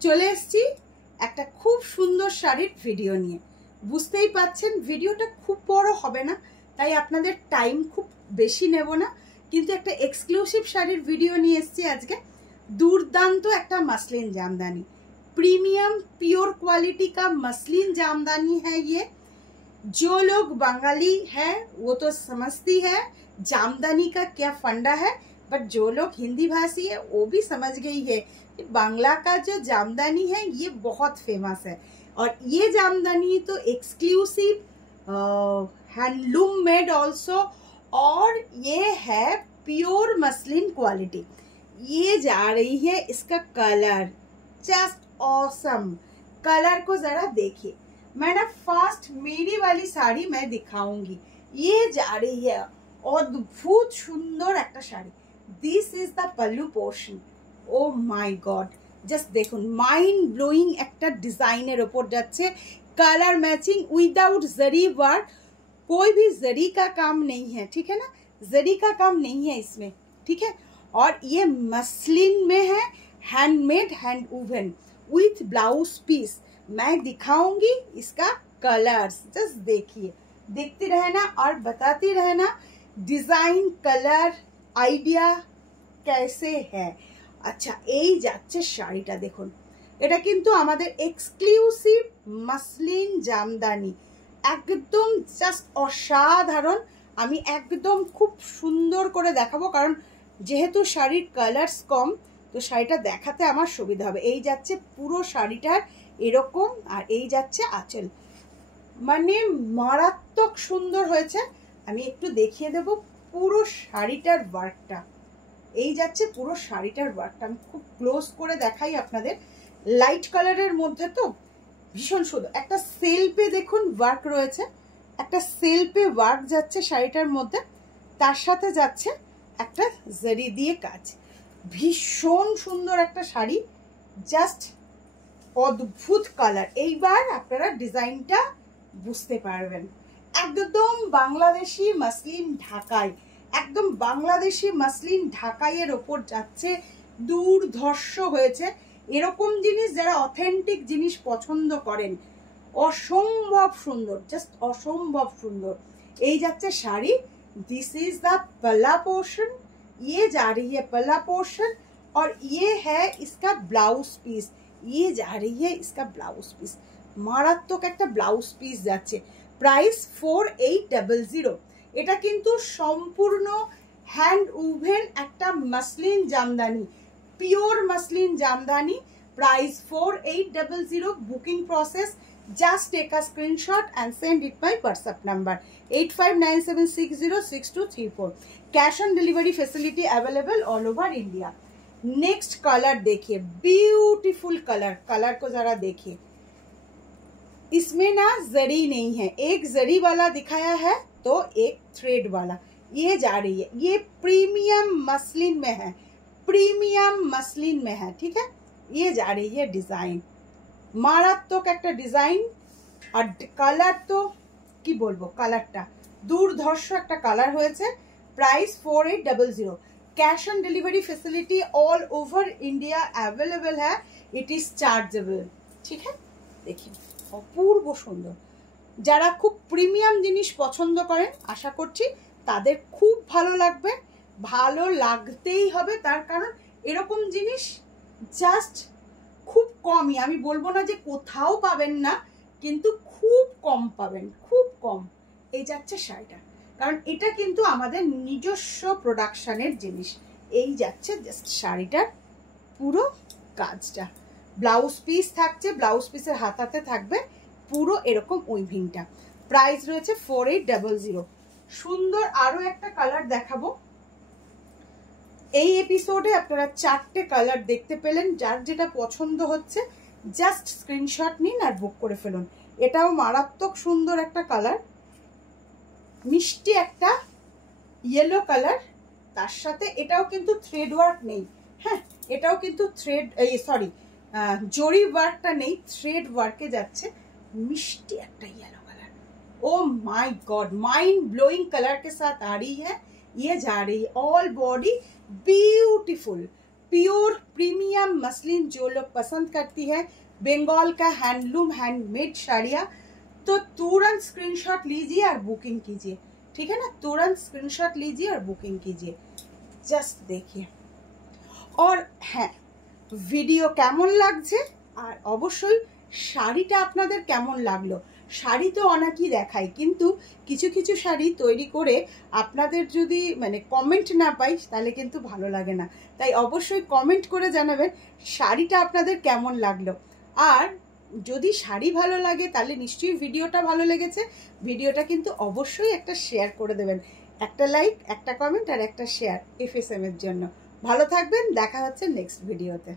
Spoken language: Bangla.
চলে এসেছি একটা খুব সুন্দর শাড়ির ভিডিও নিয়ে। বুঝতেই পাচ্ছেন ভিডিওটা খুব বড় হবে না, তাই আপনাদের টাইম খুব বেশি নেব না, কিন্তু একটা এক্সক্লুসিভ শাড়ির ভিডিও নিয়ে এসেছি আজকে। दुर्दांत একটা muslin jamdani, premium pure quality का मसलिन जामदानी है ये। जो लोग बंगाली है वो तो समझती है जामदानी का क्या फंडा है, बट जो लोग हिंदी भाषी है वो भी समझ गई है कि बांग्ला का जो जामदानी है ये बहुत फेमस है। और ये जामदानी तो एक्सक्लूसिव हैंडलूम मेड ऑल्सो, और ये है प्योर मसलिन क्वालिटी। ये जा रही है, इसका कलर जस्ट ऑसम। कलर को जरा देखिए। मैं ना फास्ट मेरी वाली साड़ी मैं दिखाऊंगी। ये जा रही है अद्भुत सुंदर एक sari. This is the pallu portion. Oh my God, just देखुन माइंड ब्लोइंग एक डिजाइनर ऊपर जाच्छे। Colour matching without zari work, कोई भी जरी का काम नहीं है, ठीक है ना, जरी का काम नहीं है इसमें, ठीक है। और ये मसलिन में है, handmade hand woven with blouse piece. मैं दिखाऊंगी इसका कलर्स, जस्ट देखिए, देखते रहना और बताते रहना डिजाइन कलर आइडिया कैसे है। अच्छा, এই যাচ্ছে শাড়িটা দেখুন, এটা কিন্তু আমাদের এক্সক্লুসিভ মসলিন জামদানি, একদম জাস্ট অসাধারণ। আমি একদম খুব সুন্দর করে দেখাবো, কারণ যেহেতু শাড়ির কালার্স কম, তো শাড়িটা দেখাতে আমার সুবিধা হবে। এই যাচ্ছে পুরো শাড়িটার এরকম, আর এই যাচ্ছে আঁচল, মানে মারাত্মক সুন্দর হয়েছে। আমি একটু দেখিয়ে দেব পুরো শাড়িটার ওয়ার্কটা। এই যাচ্ছে পুরো শাড়িটার ওয়ার্কটা, আমি খুব ক্লোজ করে দেখাই আপনাদের। লাইট কালারের মধ্যে তো ভীষণ সুন্দর। একটা সেলফে দেখুন ওয়ার্ক রয়েছে, একটা সেলফে ওয়ার্ক যাচ্ছে শাড়িটার মধ্যে, তার সাথে যাচ্ছে একটা জরি দিয়ে কাজ। ভীষণ সুন্দর একটা শাড়ি, জাস্ট অদ্ভুত কালার। এইবার আপনারা ডিজাইনটা বুঝতে পারবেন। একদম বাংলাদেশি মসলিন ঢাকাই, একদম বাংলাদেশি মসলিন ঢাকাইয়ের ওপর যাচ্ছে, দুর্ধর্ষ হয়েছে। এরকম জিনিস যারা অথেন্টিক জিনিস পছন্দ করেন, অসম্ভব সুন্দর, জাস্ট অসম্ভব সুন্দর। এই যাচ্ছে শাড়ি। दिस इज द पल्ला पोर्शन, ये जा रही है पल्ला पोर्शन, और ये है इसका ब्लाउज पीस। ये जा रही है इसका ब्लाउज पीस, मारात्मक एक ब्लाउज पीस जाच्छे। प्राइस 4800। এটা কিন্তু সম্পূর্ণ হ্যান্ড উভেন একটা muslin Jamdani, pure muslin Jamdani. Price 4800। Booking process, just take a screenshot and send it my WhatsApp number 8597606234। Cash on delivery facility available all over India. Next colour देखिए, ब्यूटीफुल कलर। कलर को जरा देखिए, इसमें ना जरी नहीं है, एक जरी वाला दिखाया है तो एक थ्रेड वाला। ये जा रही है, ये प्रीमियम मसलिन में है, प्रीमियम मसलिन में है, ठीक है। ये जा रही है डिजाइन, মারাত্মক একটা ডিজাইন। আর কালার তো কি বলবো, কালারটা দুর্ধর্ষ একটা কালার হয়েছে। Price 4800। Cash on delivery facility all over India available है, इट इज चार्जेबल, ठीक है। देखिए অপূর্ব সুন্দর। যারা খুব প্রিমিয়াম জিনিস পছন্দ করেন, আশা করছি তাদের খুব ভালো লাগবে। ভালো লাগতেই হবে, তার কারণ এরকম জিনিস জাস্ট খুব কমই, আমি বলবো না যে কোথাও পাবেন না, কিন্তু খুব কম পাবেন, খুব কম। এই যাচ্ছে শাড়িটা, কারণ এটা কিন্তু আমাদের নিজস্ব প্রোডাকশনের জিনিস। এই যাচ্ছে জাস্ট শাড়িটার পুরো কাজটা। ব্লাউজ পিস থাকছে, ব্লাউজ পিসের হাতাতে থাকবে পুরো এরকম উইভিংটা। প্রাইস রয়েছে 4800। সুন্দর আরো একটা কালার দেখাবো। এই এপিসোডে আপনারা 4টে কালার দেখতে পেলেন। যার যেটা পছন্দ হচ্ছে জাস্ট স্ক্রিনশট নিন আর বুক করে ফেলুন। এটাও মারাত্মক সুন্দর একটা কালার, মিষ্টি একটা ইয়েলো কালার। তার সাথে এটাও কিন্তু থ্রেড ওয়ার্ক নেই, হ্যাঁ, এটাও কিন্তু থ্রেড সরি জরি ওয়ার্কটা নেই, থ্রেড ওয়ার্কে যাচ্ছে। मिष्टी একটা yellow colour, O my God, mind blowing colour के साथ आ रही है। ये जा रही है all body beautiful pure premium muslin जो लोग पसंद करती है, बंगाल का हैंडलूम हैंडमेड साड़ियाँ, तो तुरंत स्क्रीनशॉट लीजिए और बुकिंग कीजिए, ठीक है ना। तुरंत स्क्रीनशॉट लीजिए और बुकिंग कीजिए। জাস্ট দেখিয়ে। আর হ্যাঁ, ভিডিও কেমন লাগছে আর অবশ্যই শাড়িটা আপনাদের কেমন লাগলো। শাড়ি তো অনেকই দেখাই, কিন্তু কিছু কিছু শাড়ি তৈরি করে আপনাদের যদি মানে কমেন্ট না পাই তাহলে কিন্তু ভালো লাগে না। তাই অবশ্যই কমেন্ট করে জানাবেন শাড়িটা আপনাদের কেমন লাগলো। আর যদি শাড়ি ভালো লাগে তাহলে নিশ্চয়ই ভিডিওটা ভালো লেগেছে। ভিডিওটা কিন্তু অবশ্যই একটা শেয়ার করে দেবেন, একটা লাইক, একটা কমেন্ট আর একটা শেয়ার FSM এর জন্য। ভালো থাকবেন, দেখা হচ্ছে নেক্সট ভিডিওতে।